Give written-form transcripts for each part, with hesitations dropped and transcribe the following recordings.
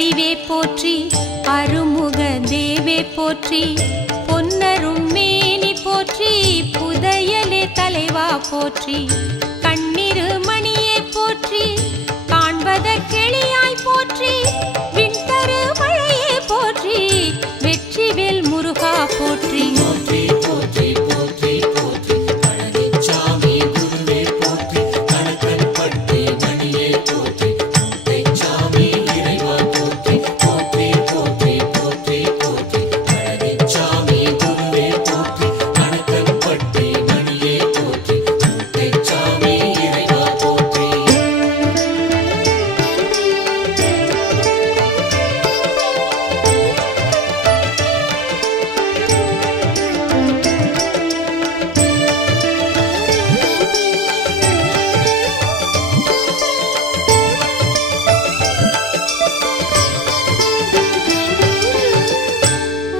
வடிவே போற்றி, அருமுக தேவே போற்றி, பொன்னரும் மேனி போற்றி, புதையலே தலைவா போற்றி, கண்ணிரு மணியே போற்றி, காண்பதற்கெளியாய் போற்றி, விண்தரு மழையே போற்றி, வெற்றிவேல் முருகா போற்றி. போற்றி போற்றி போற்றி போற்றி பழனிச்சாமி குருவே போற்றி, கணக்கன்பட்டி மணியே போற்றி, முத்தைச்சாமி இறைவா போற்றி, போற்றி போற்றி போற்றி போற்றி பழனிச்சாமி குருவே போற்றி, கணக்கன்பட்டி மணியே போற்றி, முத்தைச்சாமி இறைவா போற்றி.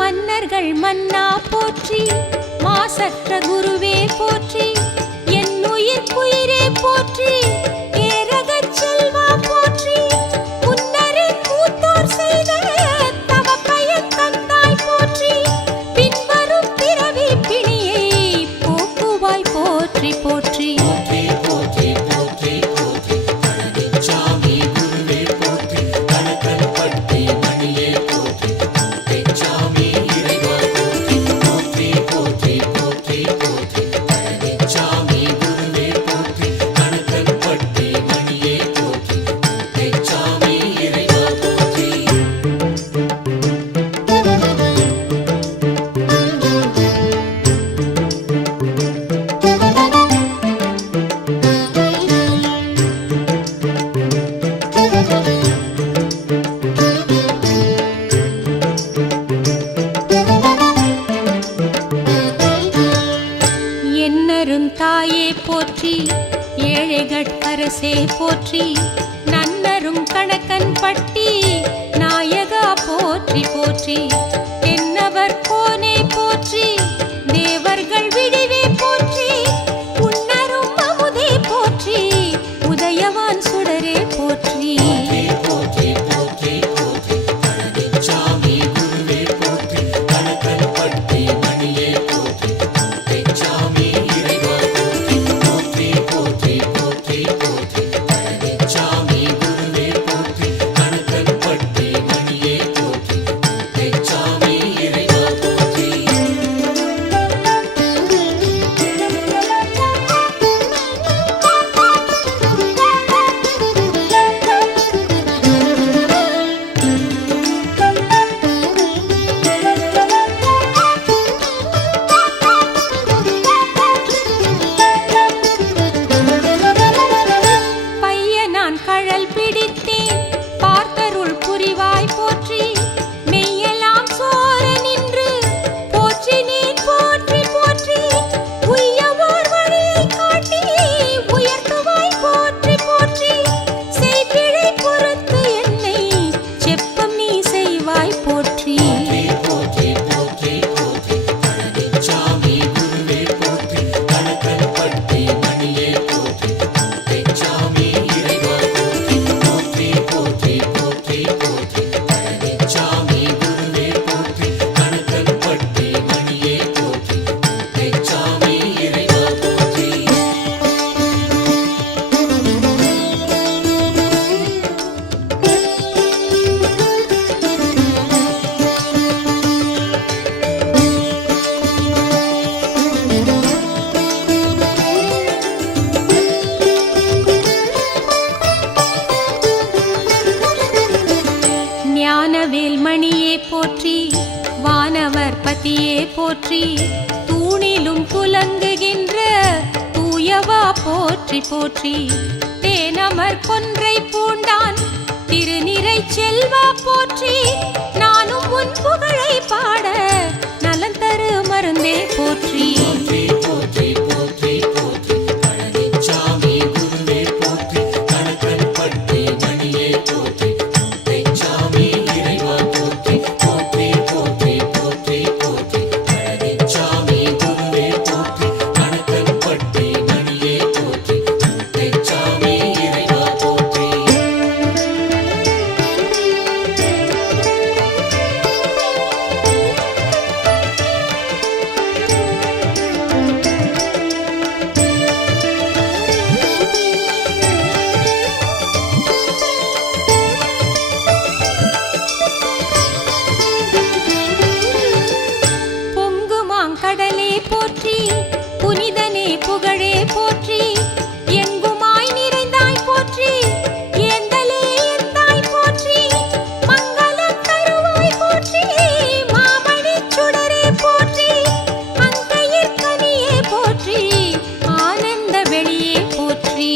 மன்னர்கள் மன்னா போற்றி, மாசற்ற குருவே போற்றி, என்னுயிர்க்குயிரே போற்றி, ஏரகச் செல்வா போற்றி, முன்னரின் மூத்தோர் செய்த தவப்பயன் தந்தாய் போற்றி, பின்வரும் பிறவி பிணியை போக்குவாய் போற்றி போற்றி. போற்றி போற்றி போற்றி போற்றி பழனிச்சாமி குருவே போற்றி, கணக்கன்பட்டி மணியே போற்றி, முத்தைச்சாமி இறைவா போற்றி, போற்றி போற்றி போற்றி போற்றி பழனிச்சாமி குருவே போற்றி, கணக்கன்பட்டி மணியே போற்றி, முத்தைச்சாமி இறைவா போற்றி. என்னரும் தாயே போற்றி, ஏழைகட்கரசே போற்றி, நன்னரும் கணக்கன் பட்டி நாயகா போற்றி போற்றி, என்னவர் கோனே போற்றி, தேவர்கள் விடிவே போற்றி, உன்னரும் அமுதே போற்றி, உதயவான் சுடரே போற்றி. போற்றி போற்றி போற்றி பழனிச்சாமி குருவே போற்றி, கணக்கன்பட்டி மணியே போற்றி, முத்தைச்சாமி இறைவா போற்றி, போற்றி போற்றி போற்றி போற்றி பழனிச்சாமி குருவே போற்றி, கணக்கன்பட்டி மணியே போற்றி, முத்தைச்சாமி இறைவா போற்றி. பையனான் கழல் பிடித்தேன் பார்த்தருள் புரிவாய் போற்றி, மெய்யெல்லாம் சோர நின்று போற்றினேன் போற்றி போற்றி, உய்யவோர் வழியை காட்டி உயர்த்துவாய் போற்றி போற்றி, செய்பிழை பொறுத்து என்னை செப்பம் நீ செய்வாய் போற்றி. போற்றி போற்றி போற்றி பழனிச்சாமி குருவே போற்றி, கணக்கன்பட்டி மணியே போற்றி, முத்தைச்சாமி இறைவா போற்றி, போற்றி போற்றி போற்றி போற்றி பழனிச்சாமி குருவே போற்றி, கணக்கன்பட்டி மணியே போற்றி, முத்தைச்சாமி இறைவா போற்றி. ஞானவேல் மணியே போற்றி, வானவர் பதியே போற்றி, தூணிலும் துலங்குகின்ற தூயவா போற்றி போற்றி, தேனமர் கொன்றை பூண்டான் திருநிறை செல்வா போற்றி, நானும் உன் புகழை பாட நலன் தரு மருந்தே போற்றி. போற்றி போற்றி போற்றி போற்றி பழனிச்சாமி குருவே போற்றி, கணக்கன்பட்டி மணியே போற்றி, முத்தைச்சாமி இறைவா போற்றி, போற்றி போற்றி போற்றி போற்றி பழனிச்சாமி குருவே போற்றி, கணக்கன்பட்டி மணியே போற்றி, முத்தைச்சாமி இறைவா போற்றி. புனிதனே புகழே போற்றி எங்குமாய் நிறைந்தாய் போற்றி ஏந்தலே எந்தாய் போற்றி மங்களம் தருவாய் போற்றி மாமணிச் சுடரே போற்றி அங்கையிற் கனியே போற்றி ஆனந்த வெளியே போற்றி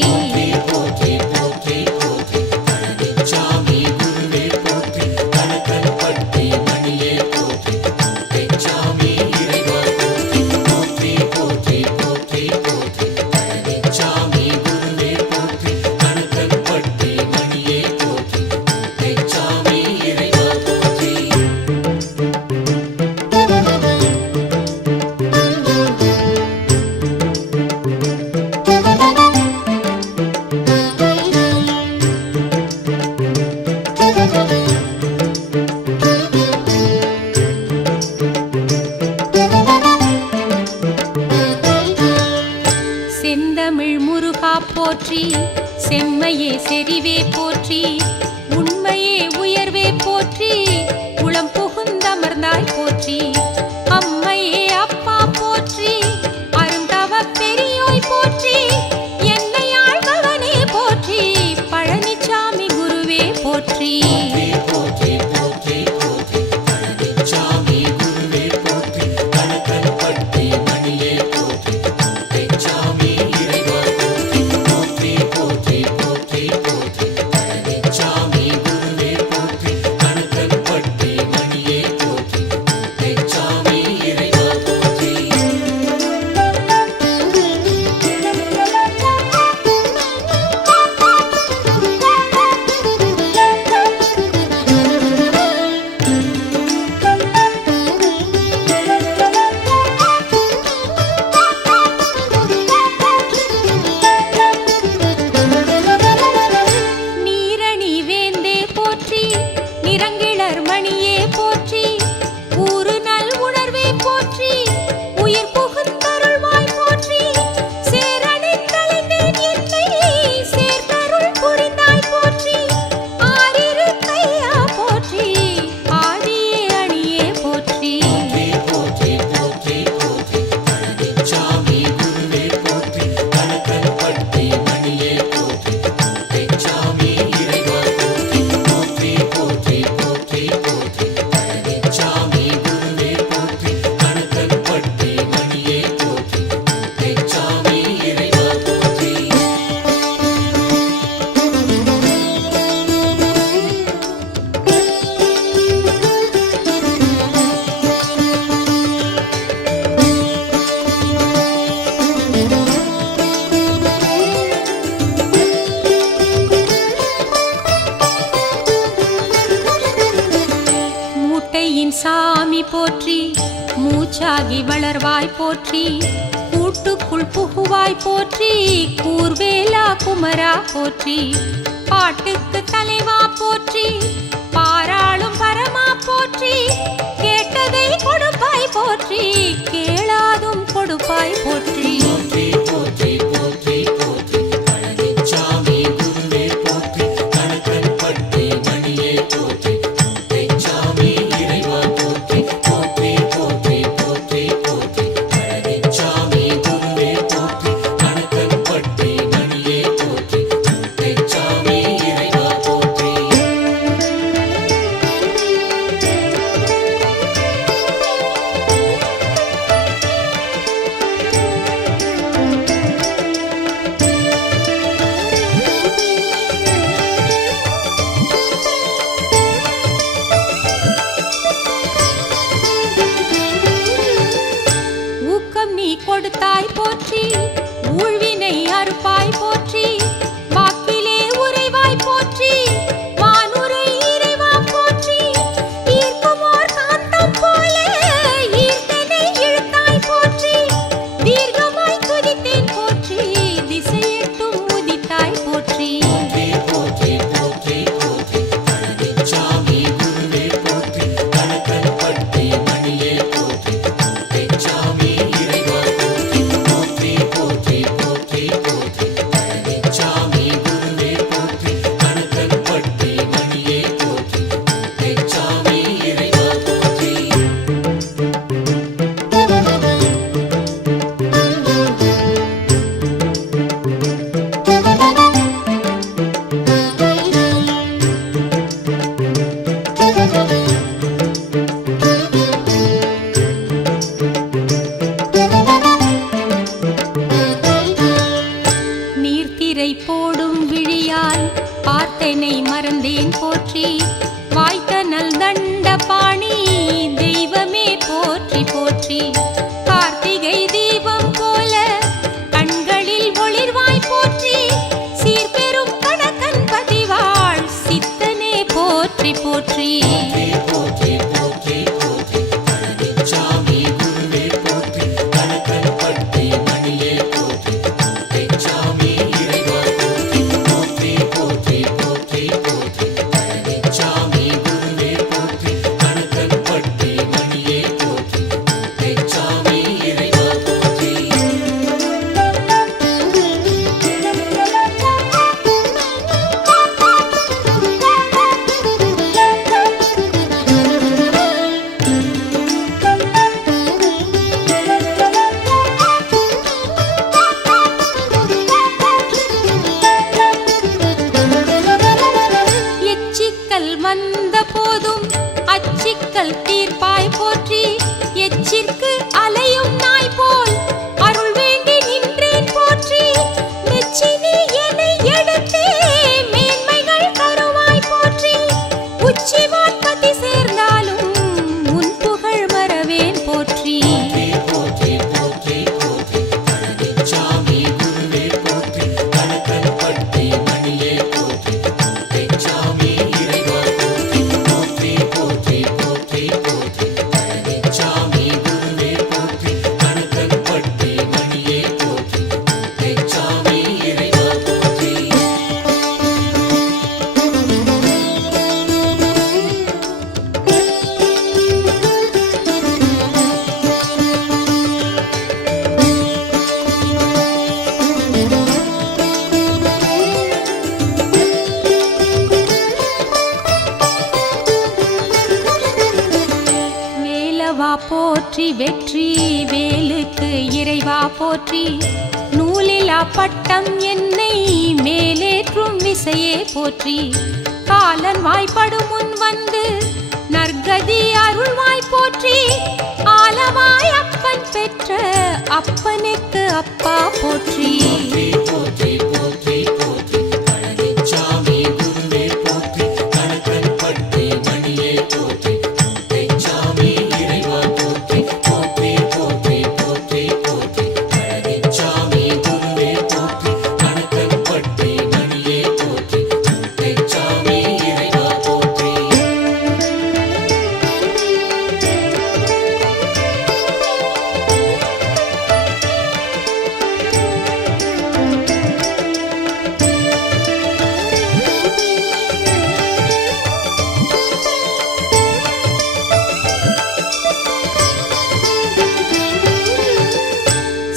போற்றி போற்றி போற்றி பழனிச்சாமி குருவே போற்றி கணக்கன்பட்டி மணியே போற்றி முத்தைச்சாமி இறைவா போற்றி போற்றி போற்றி போற்றி பழனிச்சாமி குருவே போற்றி கணக்கன்பட்டி மணியே போற்றி முத்தைச்சாமி இறைவா போற்றி செந்தமிழ் முருகா போற்றி செம்மையே செறிவே போற்றி உண்மையே உயர்வே போற்றி உளம் புகுந்தமர்ந்தாய் போற்றி அம்மையே அப்பா போற்றி அருந்தவப் பெரியோய் போற்றி என்னை ஆள்பவனே போற்றி பழனிச்சாமி குருவே போற்றி போற்றி போற்றி போற்றி பழனிச்சாமி குருவே போற்றி கணக்கன்பட்டி மணியே போற்றி முத்தைச்சாமி இறைவா போற்றி போற்றி போற்றி போற்றி பழனிச்சாமி குருவே போற்றி கணக்கன்பட்டி மணியே போற்றி முத்தைச்சாமி இறைவா போற்றி நீரணி வேந்தே போற்றி நிறங்கிளர் மணியே போற்றி ஊறு நல் உணர்வே போற்றி உயிர் புகுந்தருள்வாய் போற்றி சேரனின் தலைந்தேன் என்னை சேர்த்தருள் புரிந்தாய் போற்றி ஆரிரு கையா போற்றி ஆதியே அணியே போற்றி போற்றி போற்றி போற்றி பழனிச்சாமி குருவே போற்றி கணக்கன்பட்டி மணியே போற்றி முத்தைச்சாமி இறைவா போற்றி போற்றி போற்றி போற்றி பழனிச்சாமி குருவே போற்றி கணக்கன்பட்டி மணியே போற்றி முத்தைச்சாமி இறைவா போற்றி மூட்டையின் சாமி போற்றி மூச்சாகி வளர்வாய் போற்றி கூட்டுக்குள் புகுவாய் போற்றி கூர்வேலா குமரா போற்றி பாட்டுக்கு தலைவா போற்றி பாராளும் பரமா போற்றி கேட்டதை கொடுப்பாய் போற்றி கேளாதும் கொடுப்பாய் போற்றி போற்றி போற்றி போற்றி போற்றி பழனிச்சாமி குருவே போற்றி கணக்கன்பட்டி மணியே போற்றி முத்தைச்சாமி இறைவா போற்றி போற்றி போற்றி போற்றி போற்றி பழனிச்சாமி குருவே போற்றி கணக்கன்பட்டி மணியே போற்றி முத்தைச்சாமி இறைவா போற்றி வெற்றி வேலுக்கு இறைவா போற்றி, நூலிலா பட்டம் என்னை மேலேற்றும் விசையே போற்றி, காலன் வாய்ப்படும் முன் வந்து நற்கதி அருள்வாய் போற்றி, ஆலவாய் அப்பன் பெற்ற அப்பனுக்கு அப்பா போற்றி. போற்றி போற்றி போற்றி பழனிச்சாமி குருவே போற்றி, கணக்கன் பட்டி மணியே போற்றி, மூட்டைச்சாமி இறைவா போற்றி. போற்றி போற்றி போற்றி போற்றி பழனிச்சாமி குருவே போற்றி, கணக்கன் பட்டி மணியே போற்றி, மூட்டைச்சாமி இறைவா போற்றி.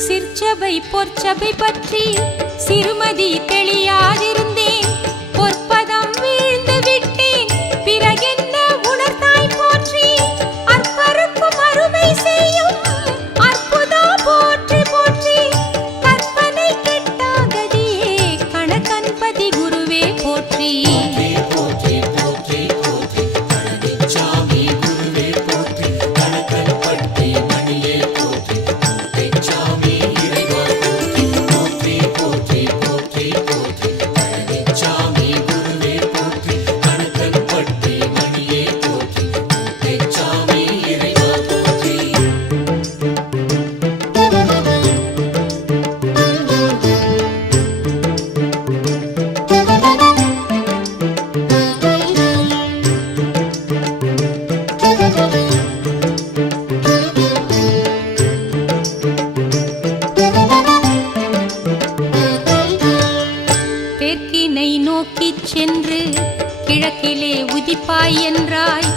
சிற்சபை பொற்சபை பற்றி சிறுமதி தெளியாதிருந்தேன், பொற்பதம் வீழ்ந்து விட்டேன் பிறகென்ன உணர்ந்தாய் போற்றி, அற்பருக்கும் அருமை செய்யும் அற்புதா போற்றி போற்றி, கற்பனை கெட்டாகதியே கணக்கன்பதி குருவே போற்றி. போற்றி போற்றி போற்றி பழனிச்சாமி குருவே போற்றி, கணக்கன் பட்டி மணியே போற்றி, மூட்டைச்சாமி இறைவா போற்றி. போற்றி போற்றி போற்றி போற்றி பழனிச்சாமி குருவே போற்றி, கணக்கன் பட்டி மணியே போற்றி, மூட்டைச்சாமி இறைவா போற்றி. தெற்கினை நோக்கிச் சென்று கிழக்கிலே உதிப்பாய் என்றாய்,